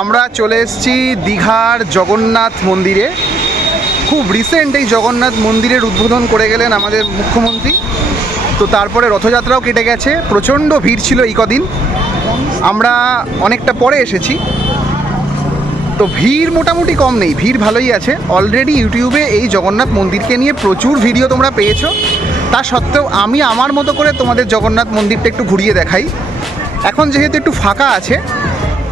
আমরা চলে এসেছি দীঘার জগন্নাথ মন্দিরে। খুব রিসেন্ট এই জগন্নাথ মন্দিরের উদ্বোধন করে গেলেন আমাদের মুখ্যমন্ত্রী। তো তারপরে রথযাত্রাও কেটে গেছে, প্রচণ্ড ভিড় ছিল এই কদিন। আমরা অনেকটা পরে এসেছি। তো ভিড় মোটামুটি কম নেই, ভিড় ভালোই আছে। অলরেডি ইউটিউবে এই জগন্নাথ মন্দিরকে নিয়ে প্রচুর ভিডিও তোমরা পেয়েছ। তা সত্ত্বেও আমি আমার মতো করে তোমাদের জগন্নাথ মন্দিরটা একটু ঘুরিয়ে দেখাই। এখন যেহেতু একটু ফাঁকা আছে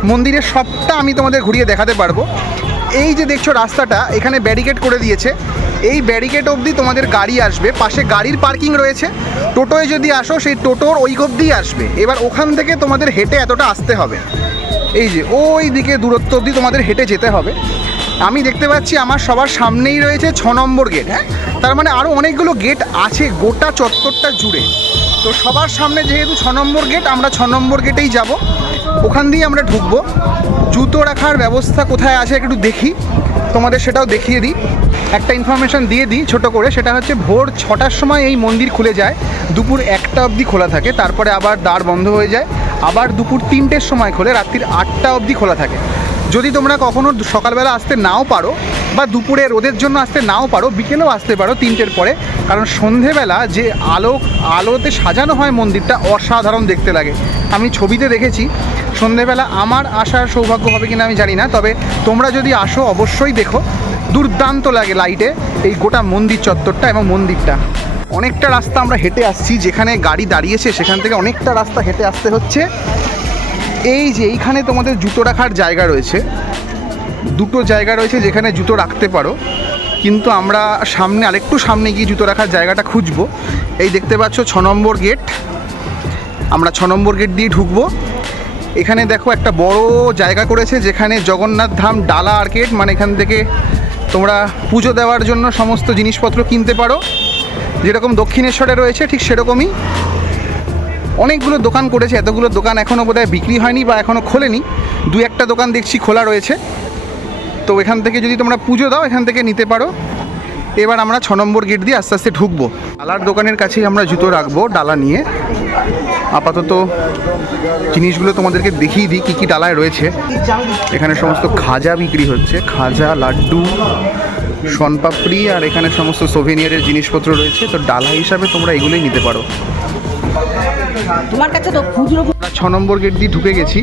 মন্দিরের সবটা আমি তোমাদের ঘুরিয়ে দেখাতে পারব। এই যে দেখছ রাস্তাটা, এখানে ব্যারিকেড করে দিয়েছে। এই ব্যারিকেড অবধি তোমাদের গাড়ি আসবে। পাশে গাড়ির পার্কিং রয়েছে। টোটোয় যদি আসো, সেই টোটোর ওই অবধি আসবে। এবার ওখান থেকে তোমাদের হেঁটে এতটা আসতে হবে। এই যে, ওই দিকে দূরত্ব অবধি তোমাদের হেঁটে যেতে হবে। আমি দেখতে পাচ্ছি আমার সবার সামনেই রয়েছে ছ নম্বর গেট হ্যাঁ? তার মানে আরও অনেকগুলো গেট আছে, গোটা চত্বরটা জুড়ে। তো সবার সামনে যেহেতু ছ নম্বর গেট আমরা ছ নম্বর গেটেই যাব। ওখান দিয়ে আমরা ঢুকবো। জুতো রাখার ব্যবস্থা কোথায় আছে একটু দেখি। তোমাদের সেটাও দেখিয়ে দিই। একটা ইনফরমেশান দিয়ে দিই ছোট করে, সেটা হচ্ছে ভোর ছটার সময় এই মন্দির খুলে যায়। দুপুর একটা অবধি খোলা থাকে, তারপরে আবার দ্বার বন্ধ হয়ে যায়। আবার দুপুর তিনটের সময় খোলে, রাত্রির আটটা অবধি খোলা থাকে। যদি তোমরা কখনো সকালবেলা আসতে নাও পারো বা দুপুরে রোদের জন্য আসতে নাও পারো, বিকেলেও আসতে পারো তিনটের পরে। কারণ সন্ধেবেলা যে আলো আলোতে সাজানো হয় মন্দিরটা অসাধারণ দেখতে লাগে। আমি ছবিতে দেখেছি, সন্ধেবেলা আমার আসার সৌভাগ্য হবে কিনা আমি জানি না, তবে তোমরা যদি আসো অবশ্যই দেখো। দুর্দান্ত লাগে লাইটে এই গোটা মন্দির চত্বরটা এবং মন্দিরটা। অনেকটা রাস্তা আমরা হেঁটে আসছি, যেখানে গাড়ি দাঁড়িয়েছে, সেখান থেকে অনেকটা রাস্তা হেঁটে আসতে হচ্ছে। এই যে এইখানে তোমাদের জুতো রাখার জায়গা রয়েছে দুটো জায়গা রয়েছে যেখানে জুতো রাখতে পারো। কিন্তু আমরা সামনে, আরেকটু সামনে গিয়ে জুতো রাখার জায়গাটা খুঁজবো। এই দেখতে পাচ্ছ ছ নম্বর গেট। আমরা ছ নম্বর গেট দিয়ে ঢুকবো। এখানে দেখো একটা বড় জায়গা করেছে যেখানে জগন্নাথ ধাম ডালা আর্কেট মানে এখান থেকে তোমরা পুজো দেওয়ার জন্য সমস্ত জিনিসপত্র কিনতে পারো। যেরকম দক্ষিণেশ্বরে রয়েছে ঠিক সেরকমই। অনেকগুলো দোকান করেছে, এতগুলো দোকান এখনও বোধহয় বিক্রি হয়নি বা এখনও খোলেনি। দু একটা দোকান দেখছি খোলা রয়েছে। তো এখান থেকে যদি তোমরা পুজো দাও, এখান থেকে নিতে পারো। এবার আমরা ছ নম্বর গেট দিয়ে আস্তে আস্তে ঢুকবো। ডালার দোকানের কাছেই আমরা জুতো রাখব, ডালা নিয়ে। আপাতত জিনিসগুলো তোমাদেরকে দেখিয়ে দিই, কী কী ডালায় রয়েছে। এখানে সমস্ত খাজা বিক্রি হচ্ছে, খাজা, লাড্ডু, শনপাপড়ি, আর এখানে সমস্ত সোভেনিয়ারের জিনিসপত্র রয়েছে। তো ডালা হিসাবে তোমরা এগুলোই নিতে পারো। তোমার কাছে তো খুচরো ছ নম্বর গেট দিয়ে ঢুকে গেছি।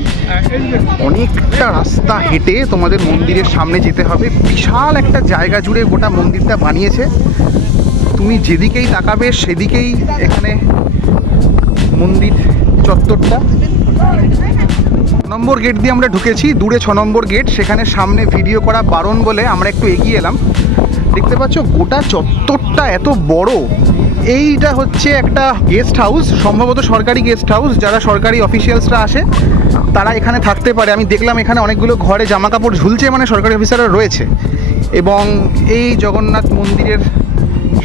অনেকটা রাস্তা হেঁটে তোমাদের মন্দিরের সামনে যেতে হবে। বিশাল একটা জায়গা জুড়ে গোটা মন্দিরটা বানিয়েছে। তুমি যেদিকেই তাকাবে সেদিকেই এখানে মন্দির চত্বরটা। নম্বর গেট দিয়ে আমরা ঢুকেছি। দূরে ছ নম্বর গেট। সেখানে সামনে ভিডিও করা বারণ বলে আমরা একটু এগিয়ে এলাম। দেখতে পাচ্ছ, গোটা চত্বরটা এত বড়। এইটা হচ্ছে একটা গেস্ট হাউস সম্ভবত সরকারি গেস্ট হাউস যারা সরকারি অফিসিয়ালসরা আসে, তারা এখানে থাকতে পারে। আমি দেখলাম এখানে অনেকগুলো ঘরে জামা কাপড় ঝুলছে মানে সরকারি অফিসাররা রয়েছে। এবং এই জগন্নাথ মন্দিরের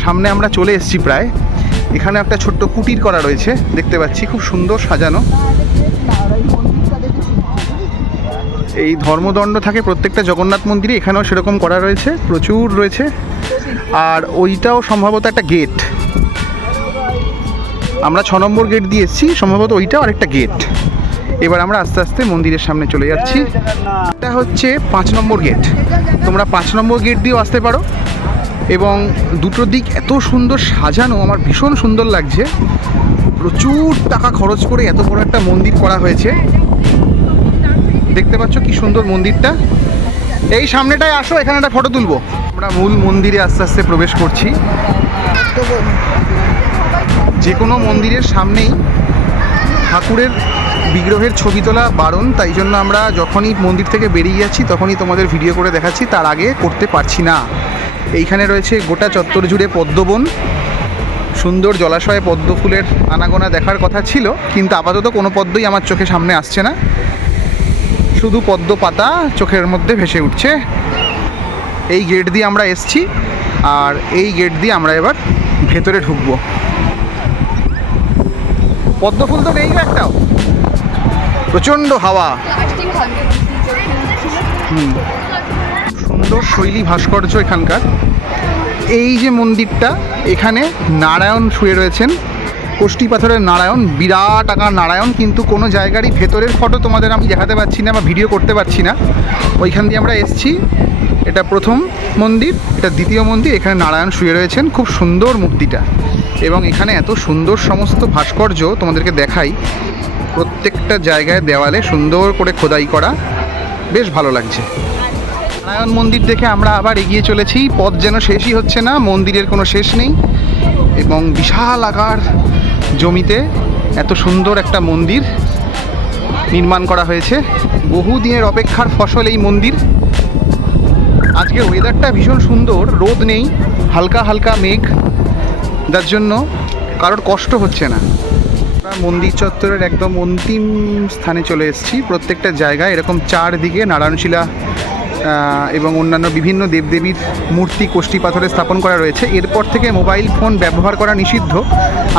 সামনে আমরা চলে এসেছি প্রায়। এখানে একটা ছোট্ট কুটির করা রয়েছে, দেখতে পাচ্ছি, খুব সুন্দর সাজানো। এই ধর্মদণ্ড থাকে প্রত্যেকটা জগন্নাথ মন্দিরে, এখানেও সেরকম করা রয়েছে, প্রচুর রয়েছে। আর ওইটাও সম্ভবত একটা গেট আমরা ছ নম্বর গেট দিয়ে এসেছি, সম্ভবত ওইটাও আরেকটা গেট এবার আমরা আস্তে আস্তে মন্দিরের সামনে চলে যাচ্ছি। এটা হচ্ছে পাঁচ নম্বর গেট তোমরা পাঁচ নম্বর গেট দিয়েও আসতে পারো। এবং দুটো দিক এত সুন্দর সাজানো, আমার ভীষণ সুন্দর লাগছে। প্রচুর টাকা খরচ করে এত বড় একটা মন্দির করা হয়েছে। দেখতে পাচ্ছ কি সুন্দর মন্দিরটা। এই সামনেটায় আসো, এখানে একটা ফটো তুলবো। আমরা মূল মন্দিরে আস্তে আস্তে প্রবেশ করছি। যে কোনো মন্দিরের সামনেই ঠাকুরের বিগ্রহের ছবি তোলা বারণ, তাই জন্য আমরা যখনই মন্দির থেকে বেরিয়ে যাচ্ছি, তখনই তোমাদের ভিডিও করে দেখাচ্ছি, তার আগে করতে পারছি না। এইখানে রয়েছে গোটা চত্বর জুড়ে পদ্মবন। সুন্দর জলাশয়ে পদ্ম ফুলের আনাগোনা দেখার কথা ছিল, কিন্তু আপাতত কোনো পদ্মই আমার চোখে সামনে আসছে না। শুধু পদ্ম পাতা চোখের মধ্যে ভেসে উঠছে। এই গেট দিয়ে আমরা এসছি আর এই গেট দিয়ে আমরা এবার ভেতরে ঢুকবো। পদ্ম ফুল তো নেই একটাও। প্রচণ্ড হাওয়া। হুম। সুন্দর শৈলী ভাস্কর্য এখানকার। এই যে মন্দিরটা, এখানে নারায়ণ শুয়ে রয়েছেন। কোষ্টি পাথরের নারায়ণ, বিরাট আকার নারায়ণ, কিন্তু কোনো জায়গারই ভেতরের ফটো তোমাদের আমি দেখাতে পারছি না বা ভিডিও করতে পারছি না। ওইখান দিয়ে আমরা এসছি। এটা প্রথম মন্দির, এটা দ্বিতীয় মন্দির, এখানে নারায়ণ শুয়ে রয়েছেন। খুব সুন্দর মূর্তিটা। এবং এখানে এত সুন্দর সমস্ত ভাস্কর্য তোমাদেরকে দেখাই। প্রত্যেকটা জায়গায় দেওয়ালে সুন্দর করে খোদাই করা। বেশ ভালো লাগছে। নারায়ণ মন্দির দেখে আমরা আবার এগিয়ে চলেছি। পথ যেন শেষই হচ্ছে না, মন্দিরের কোনো শেষ নেই। এবং বিশাল আকার জমিতে এত সুন্দর একটা মন্দির নির্মাণ করা হয়েছে। বহু দিনের অপেক্ষার ফসল এই মন্দির। আজকে ওয়েদারটা ভীষণ সুন্দর, রোদ নেই, হালকা হালকা মেঘ। যার জন্য কারোর কষ্ট হচ্ছে না। মন্দির চত্বরের একদম অন্তিম স্থানে চলে এসেছি। প্রত্যেকটা জায়গায় এরকম চারদিকে নারায়ণশিলা এবং অন্যান্য বিভিন্ন দেবদেবীর মূর্তি কোষ্ঠী পাথরে স্থাপন করা রয়েছে। এরপর থেকে মোবাইল ফোন ব্যবহার করা নিষিদ্ধ।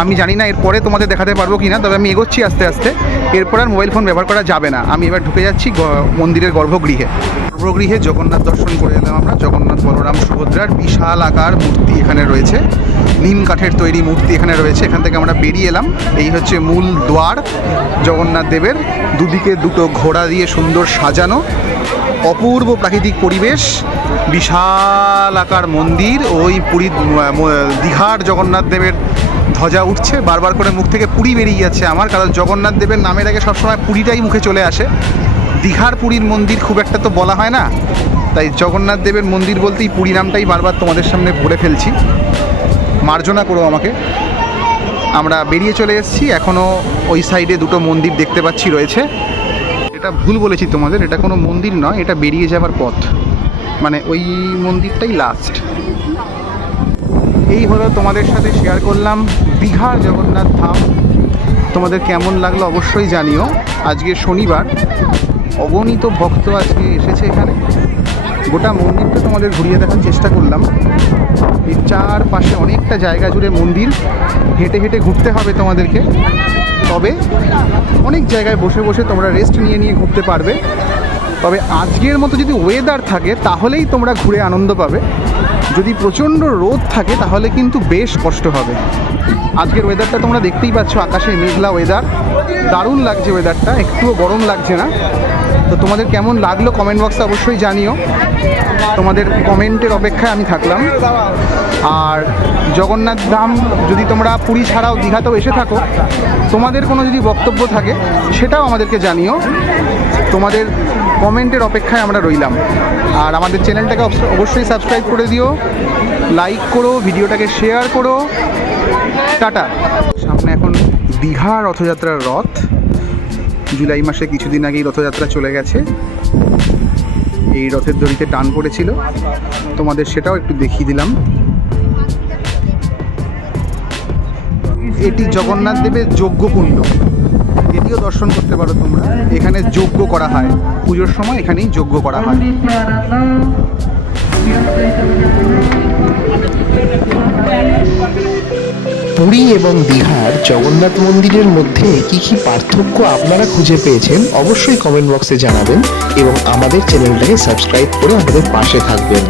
আমি জানি না এরপরে তোমাদের দেখাতে পারব কি না তবে আমি এগোচ্ছি আস্তে আস্তে। এরপর আর মোবাইল ফোন ব্যবহার করা যাবে না। আমি এবার ঢুকে যাচ্ছি মন্দিরের গর্ভগৃহে। গর্ভগৃহে জগন্নাথ দর্শন করে এলাম আমরা। জগন্নাথ বলরাম সুভদ্রার বিশাল আকার মূর্তি এখানে রয়েছে। নিম কাঠের তৈরি মূর্তি এখানে রয়েছে। এখান থেকে আমরা বেরিয়ে এলাম। এই হচ্ছে মূল দ্বার জগন্নাথ দেবের দুদিকে দুটো ঘোড়া দিয়ে সুন্দর সাজানো। অপূর্ব প্রাকৃতিক পরিবেশ, বিশাল আকার মন্দির, ওই পুরী দীঘার জগন্নাথ দেবের ধ্বজা উঠছে, বারবার করে মুখ থেকে পুরী বেরিয়ে যাচ্ছে আমার, কারণ জগন্নাথ দেবের নামের আগে সবসময় পুরীটাই মুখে চলে আসে। দীঘার পুরীর মন্দির খুব একটা তো বলা হয় না, তাই জগন্নাথ দেবের মন্দির বলতেই পুরী নামটাই বারবার তোমাদের সামনে বলে ফেলছি। মার্জনা করো আমাকে। আমরা বেরিয়ে চলে এসেছি এখনও ওই সাইডে দুটো মন্দির দেখতে পাচ্ছি রয়েছে। এটা ভুল বলেছি তোমাদের, এটা কোনো মন্দির নয়, এটা বেরিয়ে যাওয়ার পথ। মানে ওই মন্দিরটাই লাস্ট এই হলো তোমাদের সাথে শেয়ার করলাম দীঘার জগন্নাথ ধাম। তোমাদের কেমন লাগল অবশ্যই জানিও। আজকে শনিবার, অগণিত ভক্ত আজকে এসেছে এখানে। গোটা মন্দিরটা তোমাদের ঘুরিয়ে দেখার চেষ্টা করলাম। এর চারপাশে অনেকটা জায়গা জুড়ে মন্দির। হেঁটে হেঁটে ঘুরতে হবে তোমাদেরকে। তবে অনেক জায়গায় বসে বসে তোমরা রেস্ট নিয়ে নিয়ে ঘুরতে পারবে। তবে আজকের মতো যদি ওয়েদার থাকে, তাহলেই তোমরা ঘুরে আনন্দ পাবে। যদি প্রচণ্ড রোদ থাকে, তাহলে কিন্তু বেশ কষ্ট হবে। আজকের ওয়েদারটা তোমরা দেখতেই পাচ্ছ, আকাশে মেঘলা ওয়েদার দারুণ লাগছে ওয়েদারটা একটুও গরম লাগছে না। তো তোমাদের কেমন লাগল কমেন্ট বক্সে অবশ্যই জানিও। তোমাদের কমেন্টের অপেক্ষায় আমি থাকলাম। আর জগন্নাথ ধাম যদি তোমরা পুরী ছাড়াও দীঘাতেও এসে থাকো, তোমাদের কোনো যদি বক্তব্য থাকে, সেটাও আমাদেরকে জানিও। তোমাদের কমেন্টের অপেক্ষায় আমরা রইলাম। আর আমাদের চ্যানেলটাকে অবশ্যই সাবস্ক্রাইব করে দিও লাইক করো, ভিডিওটাকে শেয়ার করো। টাটা। সামনে এখন দীঘা রথযাত্রার রথ। জুলাই মাসে কিছুদিন আগেই রথযাত্রা চলে গেছে। এই রথের দড়িতে টান পড়েছিল। তোমাদের সেটাও একটু দেখিয়ে দিলাম। এটি জগন্নাথ দেবের যজ্ঞকুণ্ড এটিও দর্শন করতে পারো তোমরা। এখানে যজ্ঞ করা হয়। পুজোর সময় এখানেই যজ্ঞ করা হয়। পুরী এবং দীঘার জগন্নাথ মন্দিরের মধ্যে কি কি পার্থক্য আপনারা খুঁজে পেয়েছেন অবশ্যই কমেন্ট বক্সে জানাবেন এবং আমাদের চ্যানেলটাকে সাবস্ক্রাইব করে আমাদের পাশে থাকবেন।